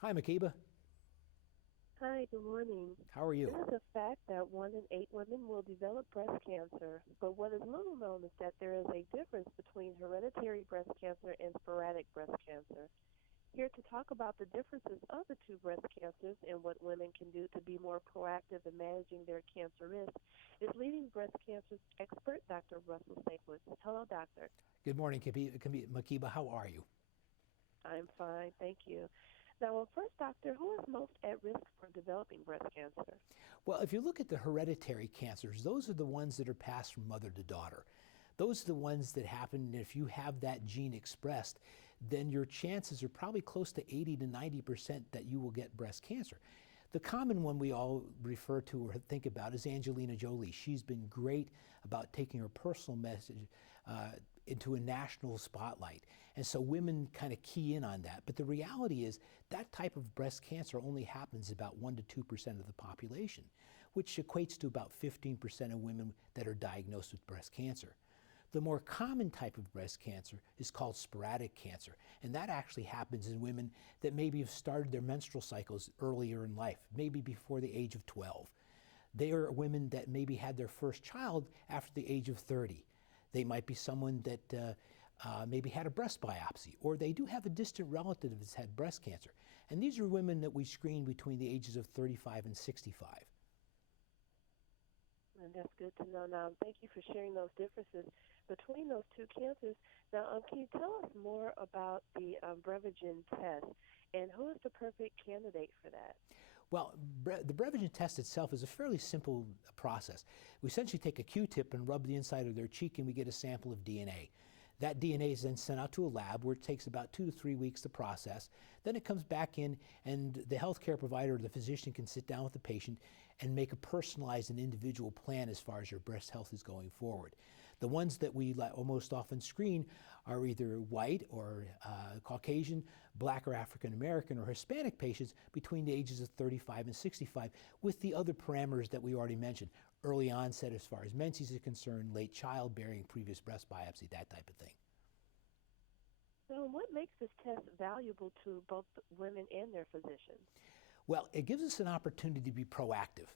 Hi, Makiba. Hi, good morning. How are It you? is a fact that 1 in 8 women will develop breast cancer, but what is little known is that there is a difference between hereditary breast cancer and sporadic breast cancer. Here to talk about the differences of the two breast cancers and what women can do to be more proactive in managing their cancer risk is leading breast cancer expert Dr. Russell Staples. Hello, doctor. Good morning, Makiba. How are you? I'm fine, thank you. Now, first, doctor, who is most at risk for developing breast cancer? Well, if you look at the hereditary cancers, those are the ones that are passed from mother to daughter. Those are the ones that happen, and if you have that gene expressed, then your chances are probably close to 80 to 90% that you will get breast cancer. The common one we all refer to or think about is Angelina Jolie. She's been great about taking her personal message into a national spotlight. And so women kind of key in on that. But the reality is that type of breast cancer only happens about 1 to 2% of the population, which equates to about 15% of women that are diagnosed with breast cancer. The more common type of breast cancer is called sporadic cancer, and that actually happens in women that maybe have started their menstrual cycles earlier in life, maybe before the age of 12. They are women that maybe had their first child after the age of 30. They might be someone that maybe had a breast biopsy, or they do have a distant relative that's had breast cancer. And these are women that we screen between the ages of 35 and 65. And that's good to know. Now, thank you for sharing those differences between those two cancers. Now, can you tell us more about the Brevigen test and who is the perfect candidate for that? Well, the Brevigen test itself is a fairly simple process. We essentially take a Q-tip and rub the inside of their cheek, and we get a sample of DNA. That DNA is then sent out to a lab where it takes about 2 to 3 weeks to process. Then it comes back in, and the healthcare provider or the physician can sit down with the patient and make a personalized and individual plan as far as your breast health is going forward. The ones that we most often screen are either white or Caucasian, Black or African American or Hispanic patients between the ages of 35 and 65, with the other parameters that we already mentioned. Early onset as far as menses is concerned, late childbearing, previous breast biopsy, that type of thing. So, what makes this test valuable to both women and their physicians? Well, it gives us an opportunity to be proactive.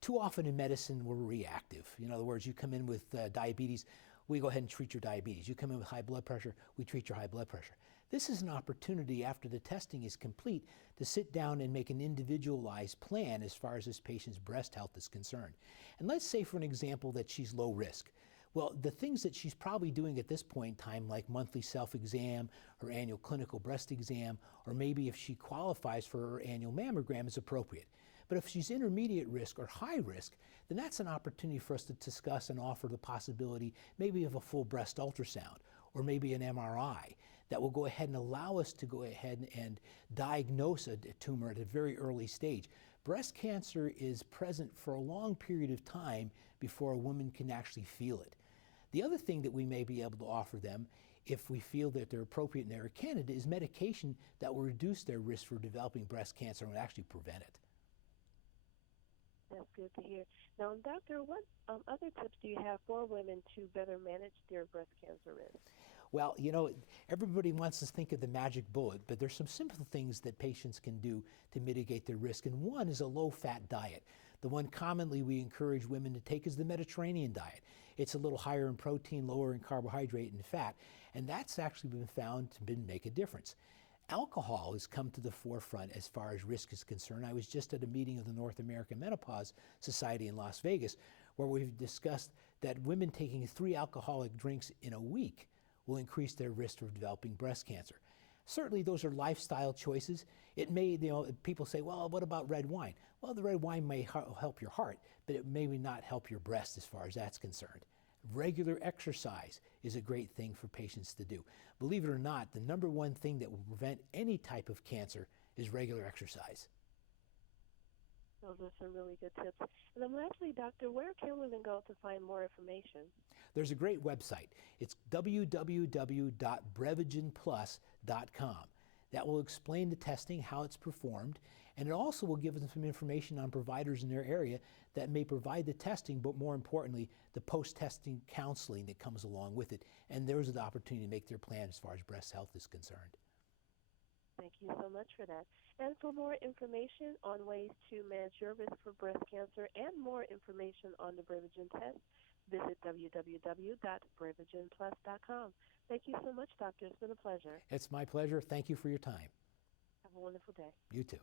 Too often in medicine, we're reactive. In other words, you come in with diabetes, we go ahead and treat your diabetes. You come in with high blood pressure, we treat your high blood pressure. This is an opportunity after the testing is complete to sit down and make an individualized plan as far as this patient's breast health is concerned. And let's say, for an example, that she's low risk. Well, the things that she's probably doing at this point in time, like monthly self-exam, her annual clinical breast exam, or maybe if she qualifies for her annual mammogram, is appropriate. But if she's intermediate risk or high risk, then that's an opportunity for us to discuss and offer the possibility maybe of a full breast ultrasound or maybe an MRI that will go ahead and allow us to go ahead and diagnose a tumor at a very early stage. Breast cancer is present for a long period of time before a woman can actually feel it. The other thing that we may be able to offer them, if we feel that they're appropriate and they're a candidate, is medication that will reduce their risk for developing breast cancer and actually prevent it. That's good to hear. Now, doctor, what other tips do you have for women to better manage their breast cancer risk? Well, everybody wants to think of the magic bullet, but there's some simple things that patients can do to mitigate their risk, and one is a low-fat diet. The one commonly we encourage women to take is the Mediterranean diet. It's a little higher in protein, lower in carbohydrate and fat, and that's actually been found to make a difference. Alcohol has come to the forefront as far as risk is concerned. I was just at a meeting of the North American Menopause Society in Las Vegas where we've discussed that women taking 3 alcoholic drinks in a week will increase their risk of developing breast cancer. Certainly those are lifestyle choices. It may, people say, well, what about red wine? Well, the red wine may help your heart, but it may not help your breast as far as that's concerned. Regular exercise is a great thing for patients to do. Believe it or not, the number one thing that will prevent any type of cancer is regular exercise. Those are some really good tips. And then lastly, doctor, where can women go to find more information? There's a great website. It's www.brevigenplus.com. That will explain the testing, how it's performed, and it also will give them some information on providers in their area that may provide the testing, but more importantly, the post-testing counseling that comes along with it. And there's an opportunity to make their plan as far as breast health is concerned. Thank you so much for that. And for more information on ways to manage your risk for breast cancer and more information on the Brevigin test, visit www.breviginplus.com. Thank you so much, Doctor. It's been a pleasure. It's my pleasure. Thank you for your time. Have a wonderful day. You too.